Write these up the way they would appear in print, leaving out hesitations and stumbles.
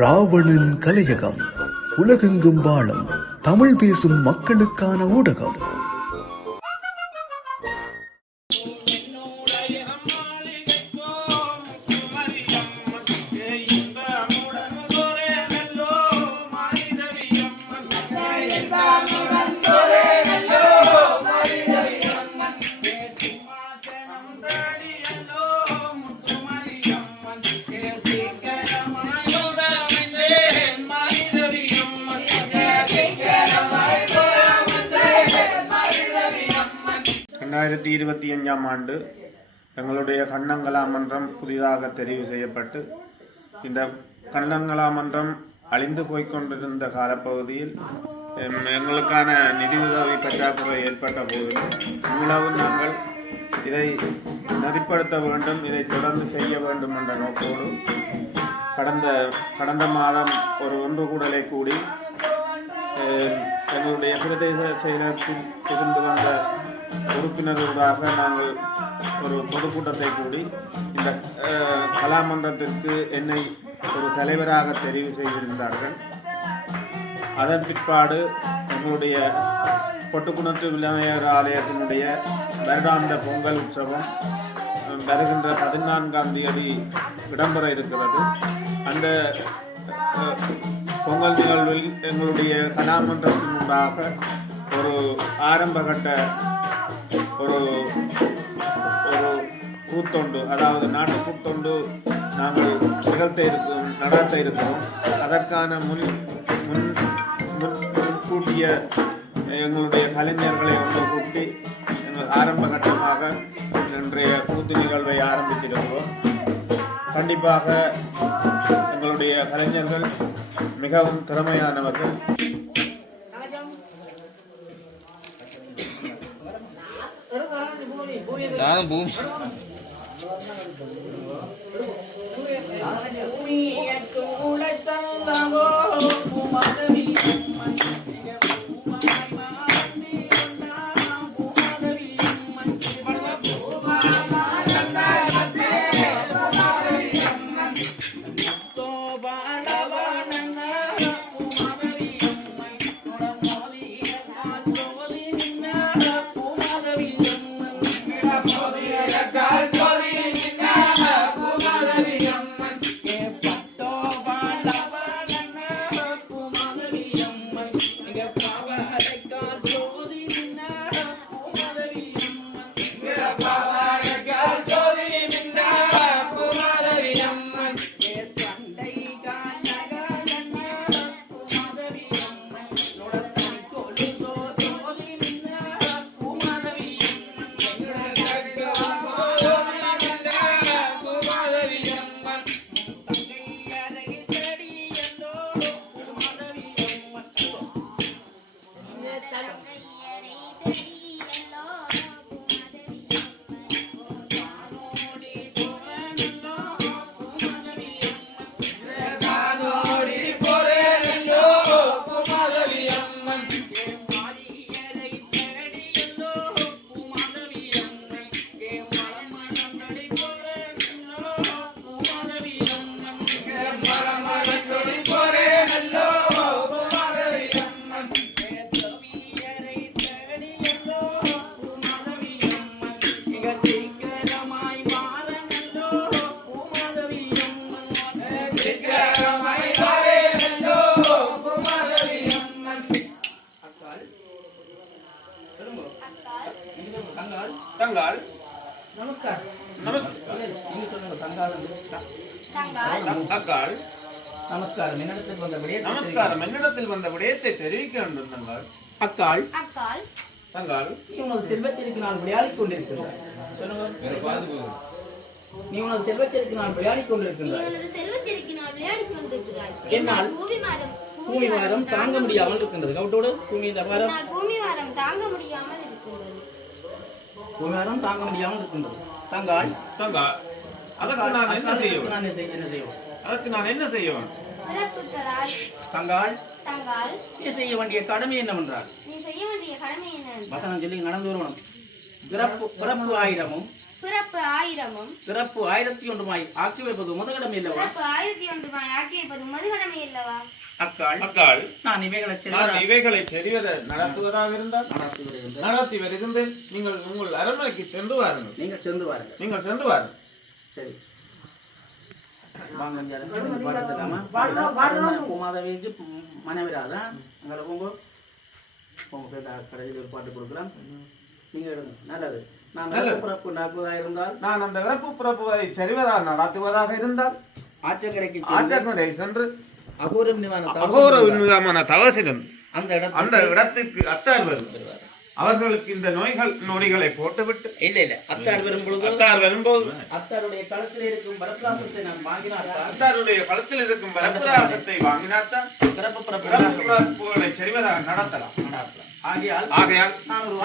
ராவணன் கலையகம், உலகெங்கும் வாழும் தமிழ் பேசும் மக்களுக்கான ஊடகம். ஆண்டு எங்களுடைய கண்ணங்களா மன்றம் புதிதாக தெரிவு செய்யப்பட்டு இந்த கண்ணங்களா மன்றம் அழிந்து போய்கொண்டிருந்த காலப்பகுதியில் எங்களுக்கான நிதி உதவி பற்றாக்குறை ஏற்பட்ட போதிலும் இவ்வளவு நாங்கள் இதை நெறிப்படுத்த வேண்டும், இதை தொடர்ந்து செய்ய வேண்டும் என்ற நோக்கோடு கடந்த மாதம் ஒரு ஒன்று கூடலை கூடி எங்களுடைய பிரதேச செயலகத்தில் இருந்து வந்த உறுப்பினர்களாக நாங்கள் ஒரு பொதுக்கூட்டத்தை கூடி இந்த கலாமன்றத்திற்கு என்னை ஒரு தலைவராக தெரிவு செய்திருந்தார்கள். அதன் பிற்பாடு எங்களுடைய பொட்டுக்குணத்து விநாயகர் ஆலயத்தினுடைய வருடாந்த பொங்கல் உற்சவம் வருகின்ற 14ஆம் தேதி இடம்பெற இருக்கிறது. அந்த பொங்கல் நிகழ்வில் எங்களுடைய கலாமன்றத்தின் முன்பாக ஒரு ஆரம்பகட்ட ஒரு கூத்தொண்டு, அதாவது நாட்டு கூத்தொண்டு நாங்கள் நடத்த இருக்கிறோம். அதற்கான முன்கூட்டிய எங்களுடைய கலைஞர்களை ஒன்று கூட்டி ஆரம்ப கட்டமாக இன்றைய கூத்து நிகழ்வை ஆரம்பித்திருக்கிறோம். கண்டிப்பாக எங்களுடைய கலைஞர்கள் மிகவும் திறமையானவர்கள். நமஸ்காரம். என்னிடத்தில் வந்த விடயத்தை தெரிவிக்க வேண்டும் தங்காள். அக்காள் தங்காள், நீ உனது செல்வத்திற்கு நான் விளையாடிக் கொண்டிருக்கிறாய். நீ உனது செல்வத்திற்கு நான் விளையாடிக் கொண்டிருக்கிறாய். என்னால் பூமி வாரம் தாங்க முடியாமல் இருக்கின்றது. கவுட்டோடு பூமி வாரம் தாங்க முடியாமல் இருக்கின்றது. தங்காள், அதற்கு நான் என்ன செய்வேன்? அதற்கு நான் என்ன செய்வேன்? தங்காள், நீ செய்ய வேண்டிய கடமை என்னவென்றால் வசனம் சொல்லி நடந்து வருவனும் பிறப்பு 1000 பிறப்பு 1000ம் பிறப்பு 1001 ஆக்கி வைப்பது முதலிடம் இல்லவா? பிறப்பு 1001 ஆக்கி வைப்பது மதுகடமை இல்லவா? அக்காள் நான் இவைகளை செறிவதை நடத்துவதாக இருந்தால் நடத்தி வருகின்ற நீங்கள் உங்கள் அரண்மனைக்கு சென்று வாருங்கள். நீங்கள் சென்று வாருங்கள். சரி வாங்க உமாதேவிக்கு மனைவிராதான் அங்கே போங்க கடையில் ஒரு பாட்டு கொடுக்குறேன். நீங்கள் எடுங்க. நல்லது. நான் பிறப்பு நடத்துவதாக இருந்தால் நான் அந்த இறப்பு பிறப்புவை சரிவதாக நடத்துவதாக இருந்தால் ஆற்றங்கரை சென்று அகோரமான தவசிடம் அந்த இடத்துக்கு அத்தார் வருவார். அவர்களுக்கு இந்த நொடிகளை போட்டுவிட்டு இல்ல அத்தார் வரும்போது அத்தாருடைய களத்தில் இருக்கும் பரப்பிராசத்தை நான் வாங்கினாத்தான் அத்தாருடைய களத்தில் இருக்கும் பரப்பிராசத்தை வாங்கினாத்தான் பிறப்புகளை சரிவதாக நடத்தலாம். ஆகையால் நான் ஒரு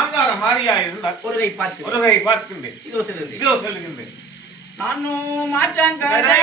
ஆங்கார மாறியாய் இருந்தால் ஒருகை பார்க்கின்றேன். இதோ சொல்லுகின்றேன். நானும் மாற்றங்களை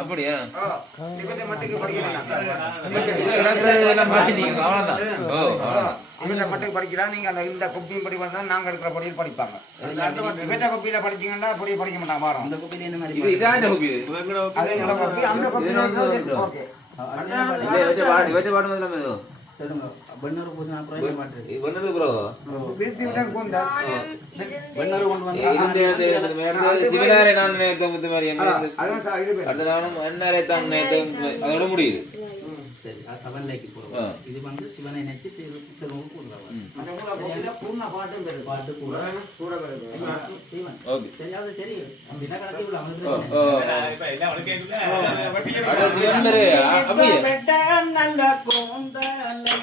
அப்படியா மட்டுக்கு படிக்கலாம். நீங்க அந்த இந்த கொப்பியும் படி வந்தா நாங்க எடுக்கிற படியில் படிப்பாங்க. இவற்ற கொப்பியில படிச்சீங்கன்னா படிய படிக்க மாட்டாங்க. வாரம் அந்த கொப்பியில என்ன மாதிரி இதான கொப்பி அதே கொப்பி அந்த கொப்பியில ஓகே இவற்ற பாடம் வந்து சொல்லுங்க. பெண்ணரு போனா அப்புறம் மாட்டே பெண்ணரு ப்ரோ வீட்டுல கொண்டா பெண்ணரு கொண்டு வந்து இந்த மேல சிவனாரே நான் நேத்து மாதிரி என்ன அது நானும் அண்ணாரே தான் நேத்து அதோட முடியுது. சரி சபல்லைக்கு போறோம். இது வந்து சிவனை நினைச்சு திரும்ப போடுறாங்க. பூர்ண பாட்டும் பெரு பாட்டு கூட வருது சிவன். ஓகே சரி அது சரி அப்படினா கணக்கு இல்ல அவனுக்கு இப்ப எல்லாம் அவனுக்கு கேக்குது. அட சிவனரே அப்படியே பெட்ட நல்ல கோந்தலை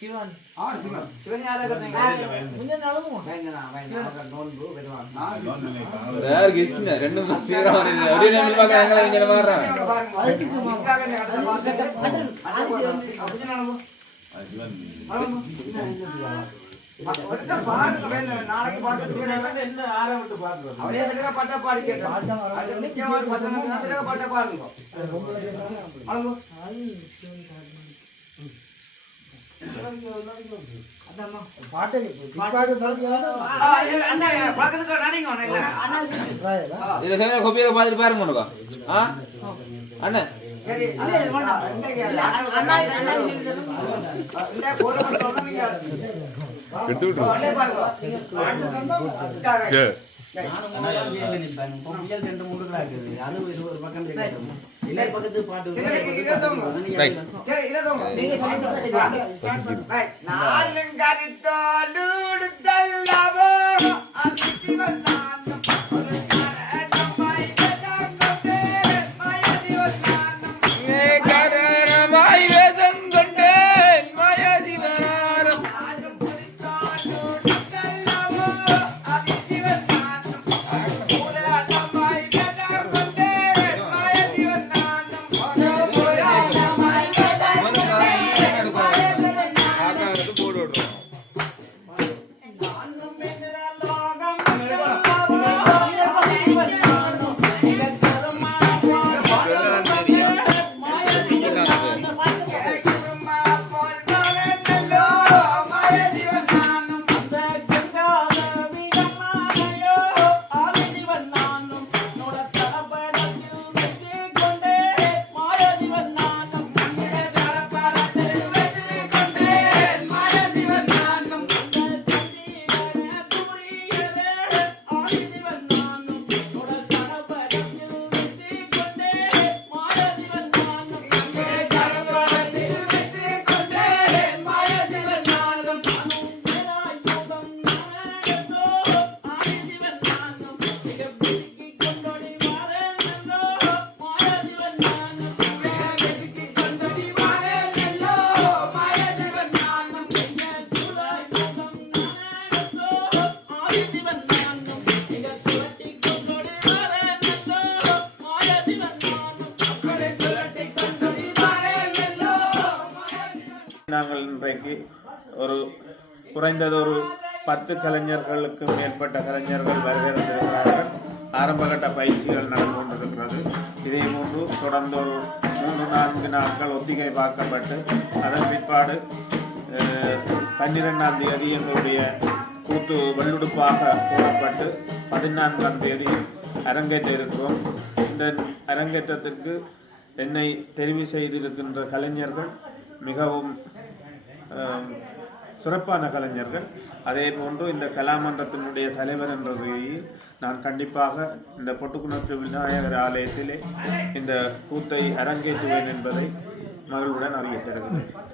சிவன் சிவன் யாரா நாளைக்கு பட்ட பாடி கேட்டோம் பட்ட பாருங்க பாருங்க அண்ணா நாங்கள் இன்றைக்கு ஒரு குறைந்தது ஒரு 10 கலைஞர்களுக்கு மேற்பட்ட கலைஞர்கள் வருகை தந்திருக்கிறார்கள். ஆரம்பகட்ட பயிற்சிகள் நடந்து கொண்டிருக்கிறது. இதே போன்று தொடர்ந்து ஒரு 3-4 நாட்கள் ஒத்திகை பார்க்கப்பட்டு அதன் பிற்பாடு 12ஆம் தேதி எங்களுடைய கூத்து வெள்ளுடுப்பாக போடப்பட்டு 14ஆம் தேதி அரங்கேற்ற இருக்கிறோம். இந்த அரங்கேற்றத்திற்கு என்னை தெரிவு செய்திருக்கின்ற கலைஞர்கள் மிகவும் சிறப்பான கலைஞர்கள். அதே போன்று இந்த கலாமன்றத்தினுடைய தலைவர் என்ற வகையில் நான் கண்டிப்பாக இந்த பொட்டுக்குணத்து விநாயகர் ஆலயத்திலே இந்த கூத்தை அரங்கேற்றுவேன் என்பதை மகிழ்வுடன் அறிவித்திருக்கிறேன்.